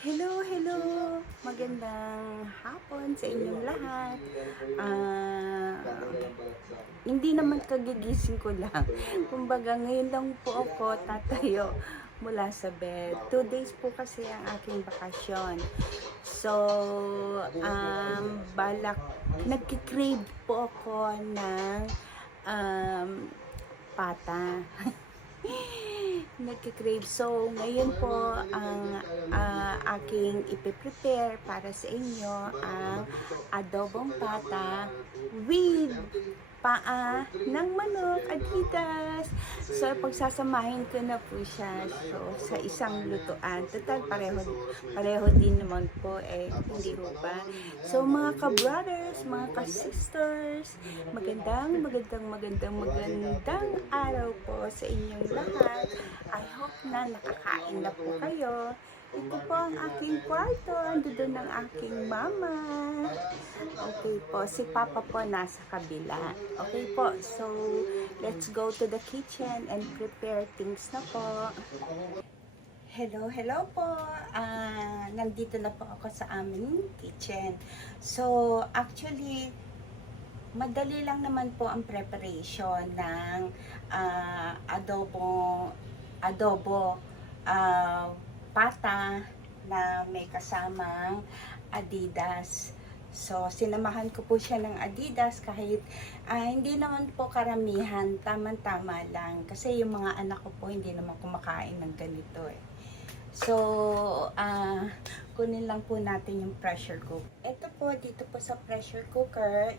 Hello, hello! Magandang hapon sa inyong lahat. Ah, hindi naman kagigising ko lang. Kumbaga, ngayon lang po ako tatayo mula sa bed. 2 days po kasi ang aking bakasyon. So, balak, nagkikrave po ako ng pata. Nagkikrave. So, ngayon po ang aking ipiprepare para sa inyo ang adobong pata with paa ng manok, adidas. So, pagsasamahin ko na po siya sa isang lutuan. Total, pareho din naman po hindi po ba? So, mga ka-brothers, mga ka-sisters, magandang araw po sa inyong lahat. I hope na nakakain na po kayo. Ito po ang aking kwarto. Ando doon ang aking mama. Okay po, si Papa po nasa kabila. Okay po, so let's go to the kitchen and prepare things na po. Hello po. Nandito na po ako sa aming kitchen. So, actually, madali lang naman po ang preparation ng adobo pata na may kasamang Adidas. So, sinamahan ko po siya ng Adidas kahit hindi naman po karamihan, tama-tama lang. Kasi yung mga anak ko po hindi naman kumakain ng ganito eh. So, kunin lang po natin yung pressure cooker. Ito po, dito po sa pressure cooker,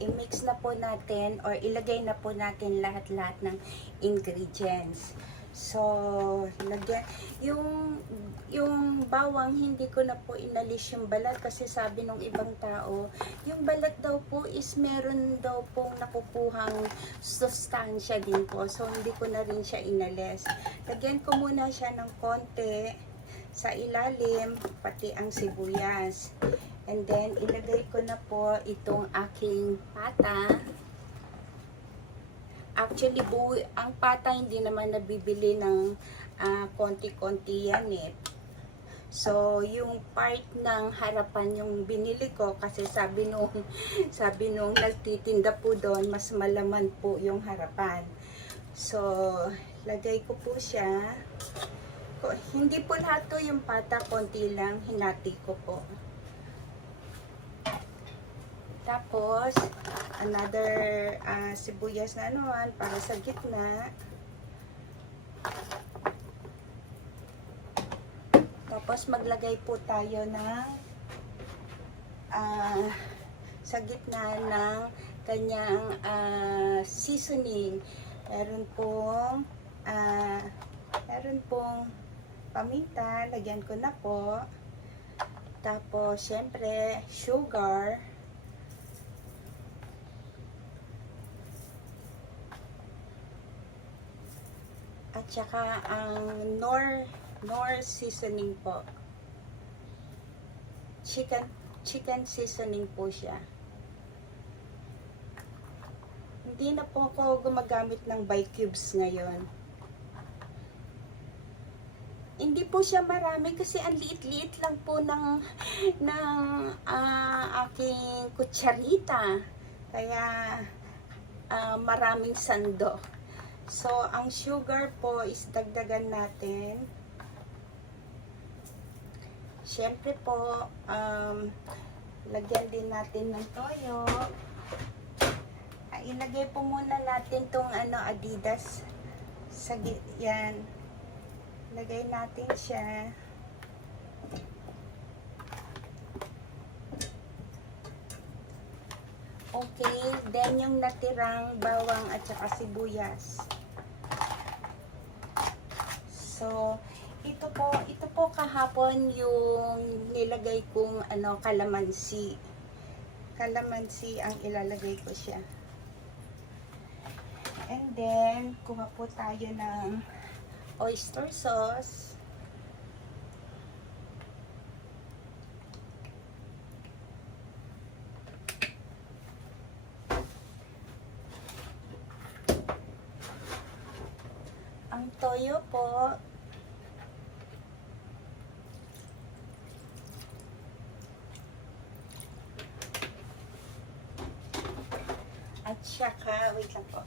i-mix na po natin or ilagay na po natin lahat-lahat ng ingredients. So, lagyan, yung bawang, hindi ko na po inalis yung balat kasi sabi nung ibang tao, yung balat daw po is meron daw pong nakukuhang sustansya din po. So, hindi ko na rin siya inalis. Lagyan ko muna siya ng konti sa ilalim, pati ang sibuyas. And then, ilagay ko na po itong aking pata. Actually, ang pata hindi naman nabibili ng konti-konti yan eh. So, yung part ng harapan yung binili ko kasi sabi nung nagtitinda po doon, mas malaman po yung harapan. So, lagay ko po siya. Hindi po lahat to yung pata, konti lang, hinati ko po. Tapos, another sibuyas na naman para sa gitna. Tapos, maglagay po tayo ng sa gitna ng kanyang seasoning. Meron pong paminta, lagyan ko na po. Tapos, syempre, sugar. At saka ang Knorr seasoning po. Chicken seasoning po siya. Hindi na po ako gumagamit ng Buy Cubes ngayon. Hindi po siya marami kasi ang liit-liit lang po ng aking kutsarita. Kaya maraming sando. So, ang sugar po is dagdagan natin. Siyempre po, lagyan din natin ng toyo. Ilagay po muna natin tong Adidas. Yan. Lagay natin siya. Okay, then yung natirang bawang at saka sibuyas. So, ito po kahapon yung nilagay kong kalamansi. Kalamansi ang ilalagay ko siya. And then, kuha po tayo ng oyster sauce. Ang toyo po. Tsaka, wait lang po.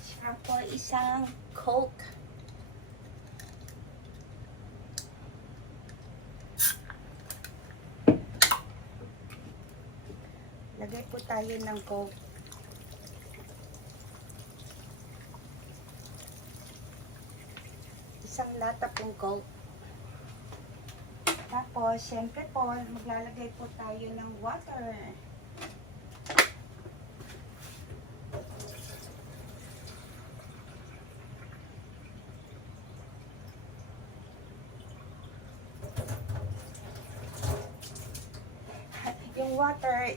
Tsaka po isang Coke. Lagay po tayo ng Coke. Isang lata pong Coke. Tapos, syempre po, maglalagay po tayo ng water. Yung water,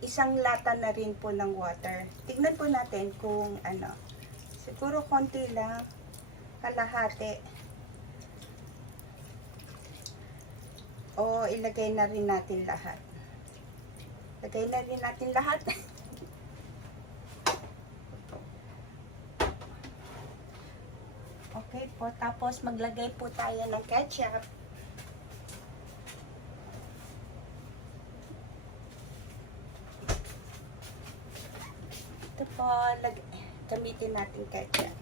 isang lata na rin po ng water. Tignan po natin kung ano. Siguro konti lang, kalahati. O ilagay na rin natin lahat. Lagay na rin natin lahat. Okay po, tapos maglagay po tayo ng ketchup. Ito po, gamitin natin ketchup.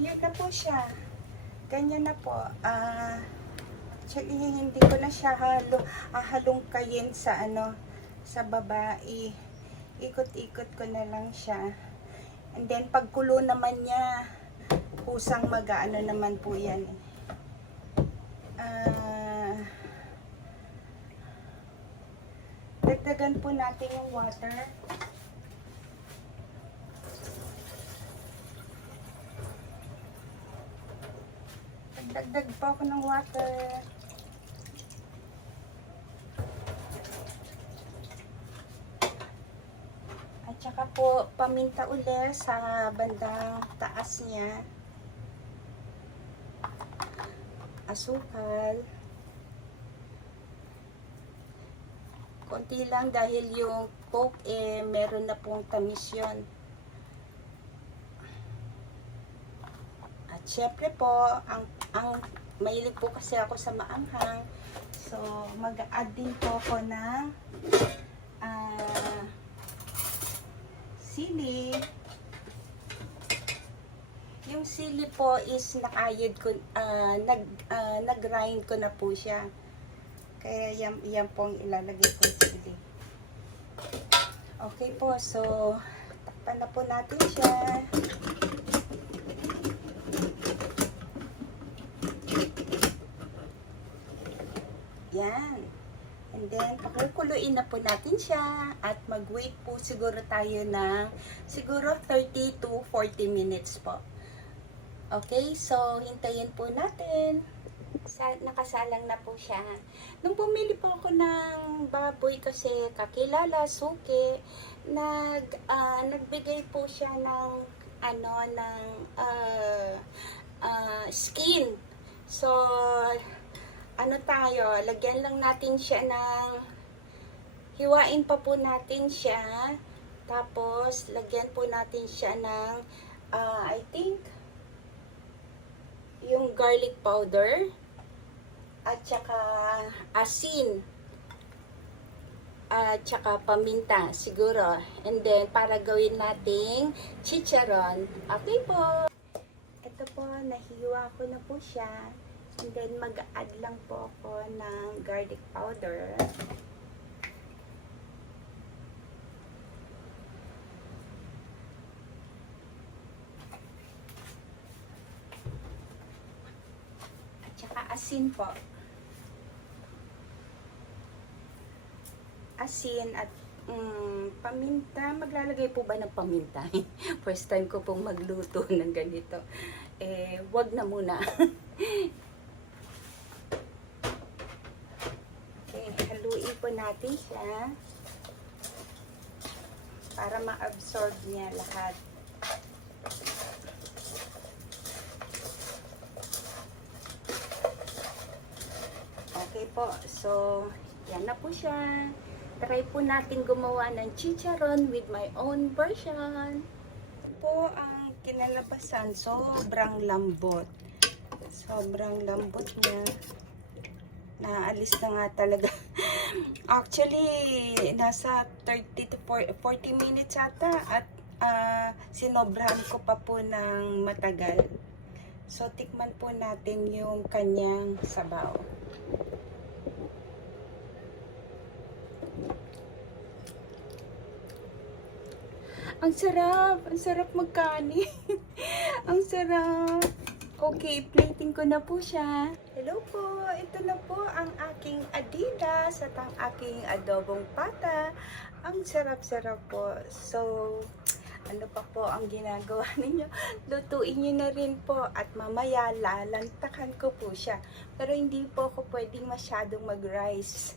Yun na po siya. Ganyan na po. Actually, hindi ko na siya halongkayin sa sa baba. Ikot-ikot ko na lang siya. And then, pagkulo naman niya, kusang mag-ano naman po yan. Dagdagan po natin yung water. Dagdag po ako ng water. At saka po, paminta uli sa bandang taas niya. Asukal. Konti lang dahil yung Coke meron na pong tamis yun. At syempre po, ang mahilig po kasi ako sa maanghang. So, mag-add din po ako ng sili. Yung sili po is nakayod ko, nag-grind ko na po siya. Kaya yan pong ilalagay ko sili. Okay po, so takpan na po natin siya. Yan. And then, pakukuluin na po natin siya at mag-wait po siguro tayo ng siguro 30 to 40 minutes po. Okay, so hintayin po natin. Nakasalang na po siya. Nung bumili po ako ng baboy kasi kakilala, suki, nagbigay po siya ng skin. So, lagyan lang natin siya hiwain pa po natin siya. Tapos, lagyan po natin siya ng, I think, yung garlic powder. At saka asin. At saka paminta, siguro. And then, para gawin nating chicharon. Okay po. Ito po, nahiwa ko na po siya. And then, mag-add lang po ako ng garlic powder. At saka asin po. Asin at paminta. Maglalagay po ba ng paminta? First time ko pong magluto ng ganito. Wag na muna. Okay, po natin siya para ma-absorb niya lahat. Okay po, so yan na po siya. Try po natin gumawa ng chicharon with my own version. Po ang kinalabasan, sobrang lambot. Sobrang lambot niya. Naalis na nga talaga. Actually, nasa 30 to 40 minutes ata at sinobrahan ko pa po ng matagal. So, tikman po natin yung kanyang sabaw. Ang sarap magkanin. Ang sarap. Okay, plating ko na po siya. Hello po, ito na po ang aking Adidas at ang aking adobong pata. Ang sarap-sarap po. So, ano pa po ang ginagawa ninyo? Lutuin nyo na rin po at mamaya lalantakan ko po siya. Pero hindi po ako pwedeng masyadong mag-rice.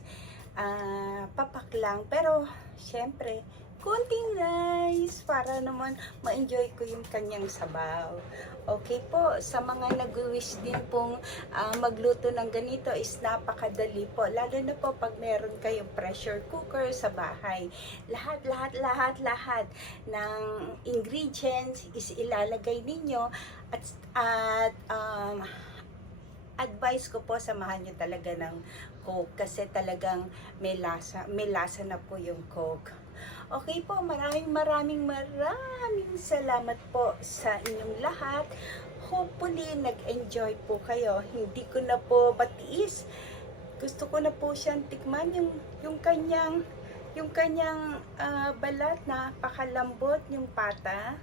Papak lang. Pero, syempre, konting rice para naman ma-enjoy ko yung kanyang sabaw. Okay po, sa mga nag-wish din pong magluto ng ganito is napakadali po. Lalo na po pag meron kayong pressure cooker sa bahay. Lahat ng ingredients is ilalagay ninyo at advice ko po, samahan nyo talaga ng Coke kasi talagang may lasa na po yung Coke. Okay po, maraming salamat po sa inyong lahat. Hopefully, nag-enjoy po kayo. Hindi ko na po matiis. Gusto ko na po siyang tikman yung kanyang balat, napakalambot yung pata.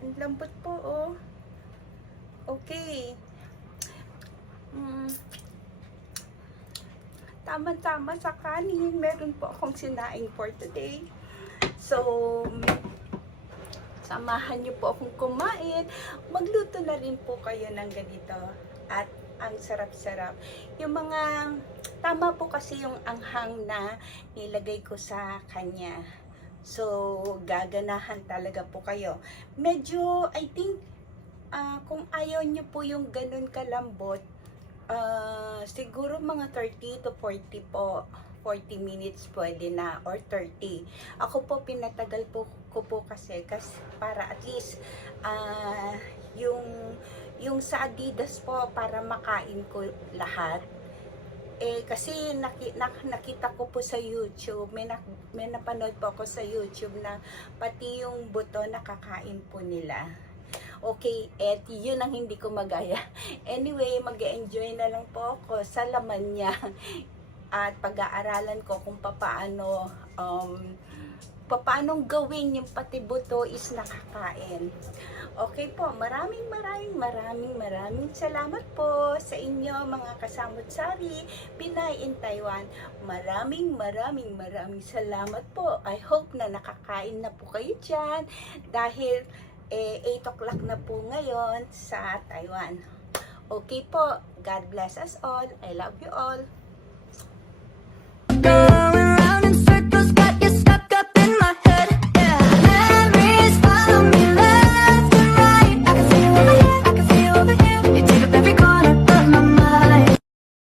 Ang lambot po, oh. Okay. Tama-tama sa kanin. Meron po akong sinaing for today. So, samahan niyo po akong kumain. Magluto na rin po kayo ng ganito. At ang sarap-sarap. Yung mga, tama po kasi yung anghang na nilagay ko sa kanya. So, gaganahan talaga po kayo. Medyo, I think, kung ayaw niyo po yung ganun kalambot, siguro mga 30 to 40 po, 40 minutes pwede na, or 30. Ako po pinatagal ko po kasi para at least yung sa Adidas po para makain ko lahat. Kasi nakita ko po sa YouTube, may napanood po ako sa YouTube na pati yung buto nakakain po nila. Okay, at yun ang hindi ko magaya. Anyway, mag-enjoy na lang po ako sa laman niya. At pag-aaralan ko kung papaanong gawin yung pati buto is nakakain. Okay po, maraming salamat po sa inyo mga kasamot-sari, Pinay in Taiwan. Maraming salamat po. I hope na nakakain na po kayo dyan dahil 8 o'clock na po ngayon sa Taiwan. Okay po, God bless us all. I love you all.